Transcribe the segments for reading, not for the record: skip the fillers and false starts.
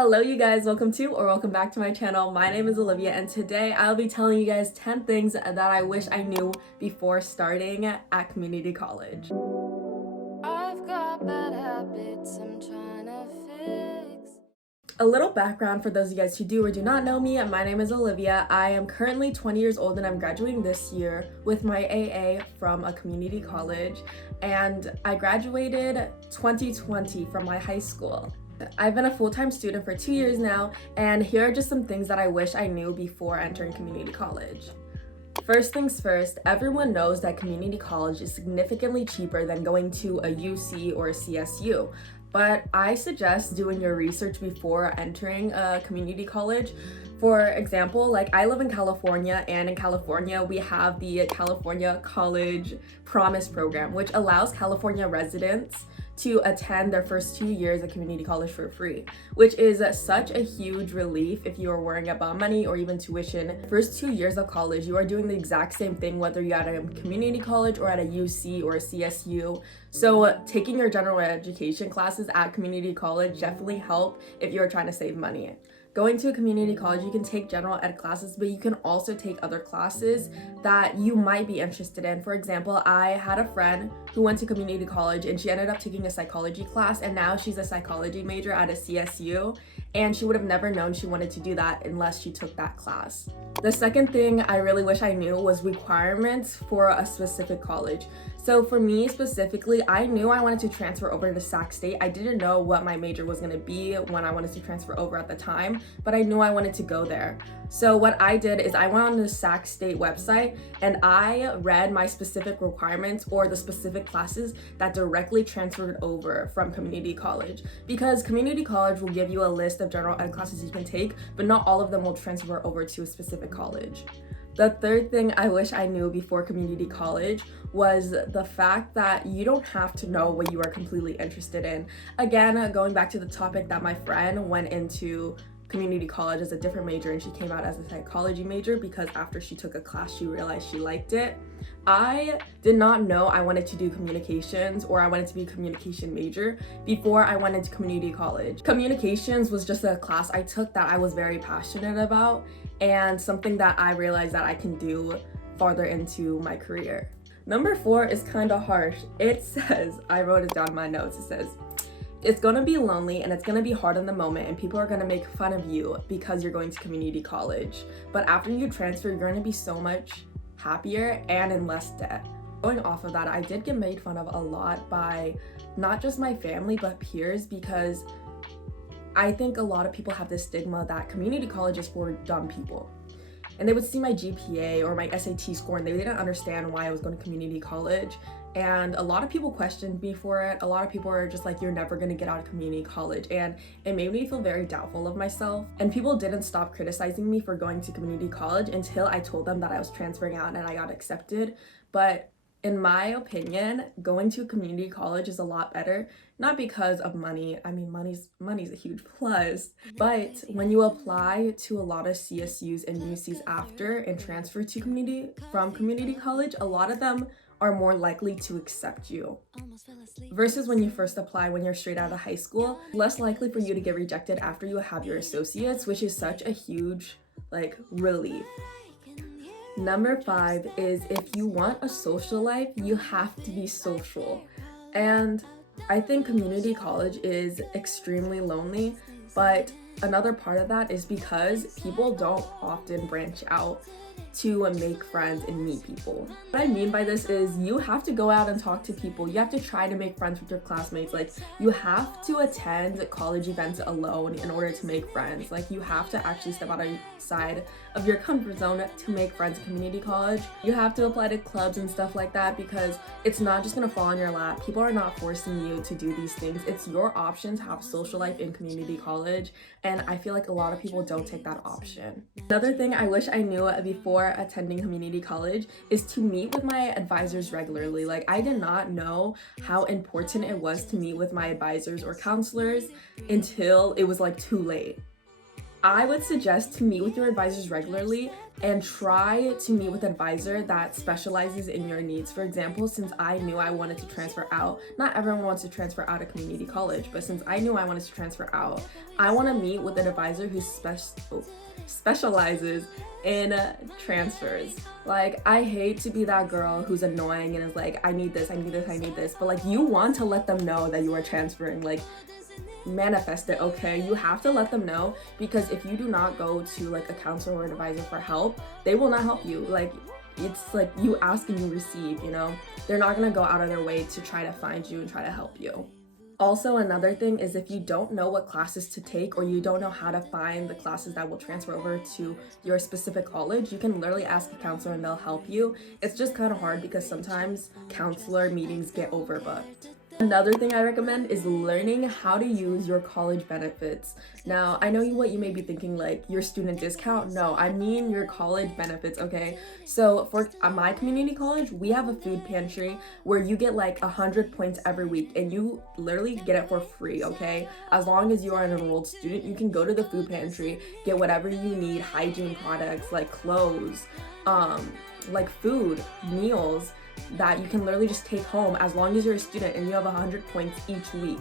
Hello you guys, welcome back to my channel. My name is Olivia and today I'll be telling you guys 10 things that I wish I knew before starting at community college. I've got bad habits I'm trying to fix. A little background for those of you guys who do or do not know me. My name is Olivia. I am currently 20 years old and I'm graduating this year with my AA from a community college, and I graduated 2020 from my high school. I've been a full-time student for 2 years now, and here are just some things that I wish I knew before entering community college. First things first, everyone knows that community college is significantly cheaper than going to a UC or a CSU, but I suggest doing your research before entering a community college. For example, like I live in California, and in California we have the California College Promise program, which allows California residents to attend their first 2 years of community college for free, which is such a huge relief if you are worrying about money or even tuition. First 2 years of college, you are doing the exact same thing whether you're at a community college or at a UC or a CSU. So taking your general education classes at community college definitely help if you're trying to save money. Going to a community college, you can take general ed classes, but you can also take other classes that you might be interested in. For example, I had a friend who went to community college and she ended up taking a psychology class, and now she's a psychology major at a CSU, and she would have never known she wanted to do that unless she took that class. The second thing I really wish I knew was requirements for a specific college. So for me specifically, I knew I wanted to transfer over to Sac State. I didn't know what my major was going to be when I wanted to transfer over at the time, but I knew I wanted to go there. So what I did is I went on the Sac State website and I read my specific requirements or the specific classes that directly transferred over from community college, because community college will give you a list of general ed classes you can take, but not all of them will transfer over to a specific college. The third thing I wish I knew before community college was the fact that you don't have to know what you are completely interested in. Again, going back to the topic that my friend went into community college as a different major and she came out as a psychology major because after she took a class she realized she liked it. I did not know I wanted to do communications or I wanted to be a communication major before I went into community college. Communications was just a class I took that I was very passionate about and something that I realized that I can do farther into my career. Number 4 is kind of harsh. It says, I wrote it down in my notes, it says, it's gonna be lonely and it's gonna be hard in the moment and people are gonna make fun of you because you're going to community college. But after you transfer, you're gonna be so much happier and in less debt. Going off of that, I did get made fun of a lot by not just my family, but peers, because I think a lot of people have this stigma that community college is for dumb people. And they would see my GPA or my SAT score and they didn't understand why I was going to community college. And a lot of people questioned me for it. A lot of people are just like, you're never going to get out of community college. And it made me feel very doubtful of myself. And people didn't stop criticizing me for going to community college until I told them that I was transferring out and I got accepted. But in my opinion, going to community college is a lot better, not because of money. I mean, money's a huge plus, but when you apply to a lot of CSUs and UCs after and transfer to from community college, a lot of them are more likely to accept you. Versus when you first apply when you're straight out of high school, less likely for you to get rejected after you have your associates, which is such a huge relief. Number 5 is if you want a social life, you have to be social. And I think community college is extremely lonely, but another part of that is because people don't often branch out to make friends and meet people. What I mean by this is you have to go out and talk to people. You have to try to make friends with your classmates. You have to attend college events alone in order to make friends. You have to actually step outside of your comfort zone to make friends in community college. You have to apply to clubs and stuff like that because it's not just gonna fall in your lap. People are not forcing you to do these things. It's your option to have social life in community college, and I feel like a lot of people don't take that option. Another thing I wish I knew before attending community college is to meet with my advisors regularly. I did not know how important it was to meet with my advisors or counselors until it was too late. I would suggest to meet with your advisors regularly and try to meet with an advisor that specializes in your needs. For example, since I knew I wanted to transfer out, not everyone wants to transfer out of community college, but since I knew I wanted to transfer out, I want to meet with an advisor who specializes in transfers. Like, I hate to be that girl who's annoying and is like, I need this, I need this, I need this, but like, you want to let them know that you are transferring. Like, manifest it, okay? You have to let them know, because if you do not go to like a counselor or an advisor for help, they will not help you. Like, it's like you ask and you receive, you know? They're not gonna go out of their way to try to find you and try to help you. Also, another thing is, if you don't know what classes to take, or you don't know how to find the classes that will transfer over to your specific college, you can literally ask a counselor and they'll help you. It's just kind of hard because sometimes counselor meetings get overbooked. Another thing I recommend is learning how to use your college benefits. Now, I know what you may be thinking, like your student discount. No, I mean your college benefits, okay? So for my community college, we have a food pantry where you get like 100 points every week, and you literally get it for free, okay? As long as you are an enrolled student, you can go to the food pantry, get whatever you need, hygiene products like clothes, like food, meals, that you can literally just take home as long as you're a student and you have 100 points each week.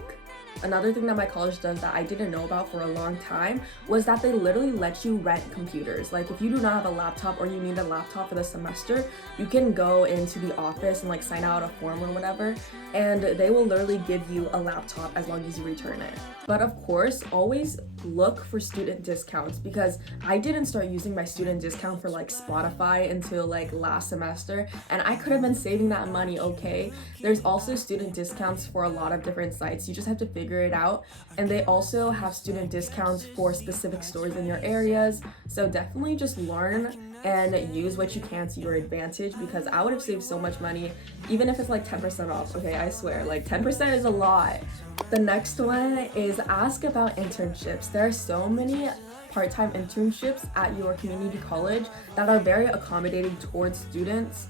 Another thing that my college does that I didn't know about for a long time was that they literally let you rent computers. Like, if you do not have a laptop or you need a laptop for the semester, you can go into the office and like sign out a form or whatever, and they will literally give you a laptop as long as you return it. But of course, always look for student discounts, because I didn't start using my student discount for like Spotify until like last semester, and I could have been saving that money, okay? There's also student discounts for a lot of different sites. You just have to figure it out. And they also have student discounts for specific stores in your areas. So definitely just learn and use what you can to your advantage, because I would have saved so much money, even if it's like 10% off, okay? I swear, like 10% is a lot. The next one is ask about internships. There are so many part-time internships at your community college that are very accommodating towards students.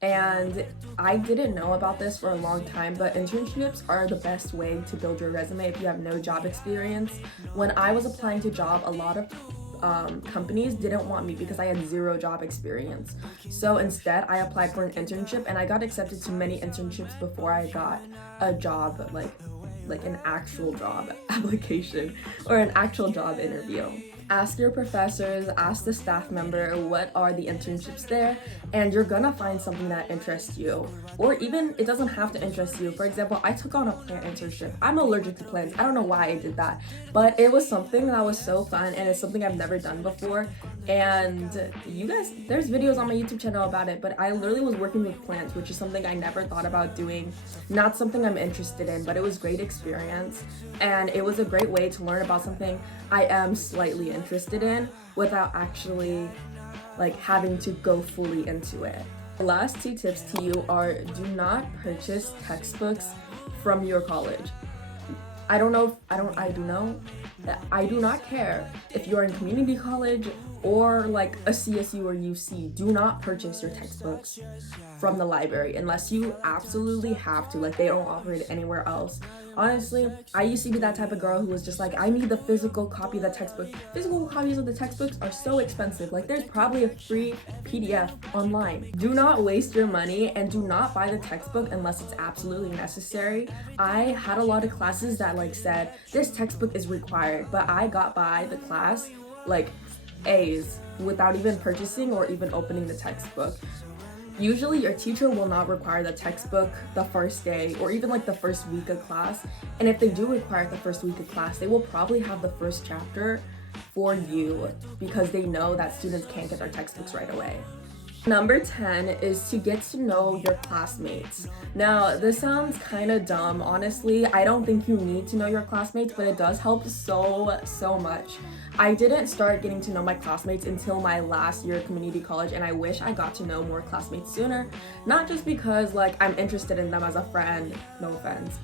And I didn't know about this for a long time, but internships are the best way to build your resume if you have no job experience. When I was applying to job, a lot of companies didn't want me because I had zero job experience. So instead, I applied for an internship, and I got accepted to many internships before I got a job, like an actual job application or an actual job interview. Ask your professors, ask the staff member what are the internships there, and you're gonna find something that interests you. Or even, it doesn't have to interest you. For example, I took on a plant internship. I'm allergic to plants. I don't know why I did that, but it was something that was so fun, and it's something I've never done before. And you guys, there's videos on my YouTube channel about it, but I literally was working with plants, which is something I never thought about doing. Not something I'm interested in, but it was great experience, and it was a great way to learn about something I am slightly interested in without actually like having to go fully into it. The last two tips to you are, do not purchase textbooks from your college. I do not care if you're in community college or like a CSU or UC. Do not purchase your textbooks from the library unless you absolutely have to. Like, they don't offer it anywhere else. Honestly, I used to be that type of girl who was just like, I need the physical copy of the textbook. Physical copies of the textbooks are so expensive. Like, there's probably a free PDF online. Do not waste your money, and do not buy the textbook unless it's absolutely necessary. I had a lot of classes that like said this textbook is required, but I got by the class like A's without even purchasing or even opening the textbook. Usually your teacher will not require the textbook the first day or even like the first week of class. And if they do require the first week of class, they will probably have the first chapter for you because they know that students can't get their textbooks right away. Number 10 is to get to know your classmates. Now, this sounds kind of dumb. Honestly, I don't think you need to know your classmates, but it does help so much. I didn't start getting to know my classmates until my last year of community college, and I wish I got to know more classmates sooner. Not just because like I'm interested in them as a friend, no offense,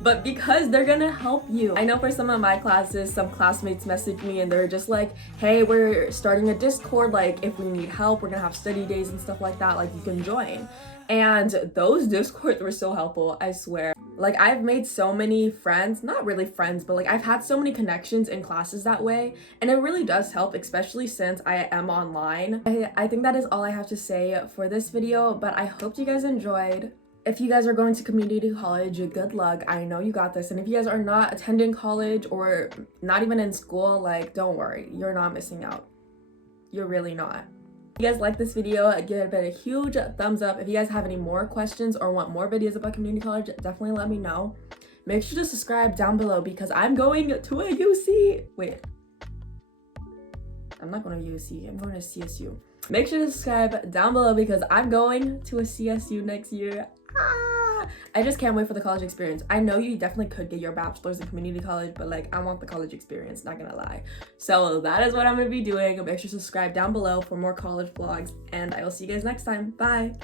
but because they're gonna help you. I know for some of my classes, some classmates messaged me and they're just like, hey, we're starting a Discord, like if we need help, we're gonna have study days and stuff like that, like you can join. And those Discords were so helpful, I swear. Like, I've made so many friends, not really friends, but like I've had so many connections in classes that way, and it really does help, especially since I am online. I think that is all I have to say for this video, but I hope you guys enjoyed. If you guys are going to community college, good luck. I know you got this. And if you guys are not attending college or not even in school, like, don't worry, you're not missing out. You're really not. If you guys like this video, give it a huge thumbs up. If you guys have any more questions or want more videos about community college, definitely let me know. Make sure to subscribe down below because I'm going to a UC. Wait, I'm not going to UC, I'm going to CSU. Make sure to subscribe down below because I'm going to a CSU next year. I just can't wait for the college experience. I know you definitely could get your bachelor's in community college, but like, I want the college experience, not gonna lie. So that is what I'm gonna be doing. Make sure to subscribe down below for more college vlogs, and I will see you guys next time. Bye.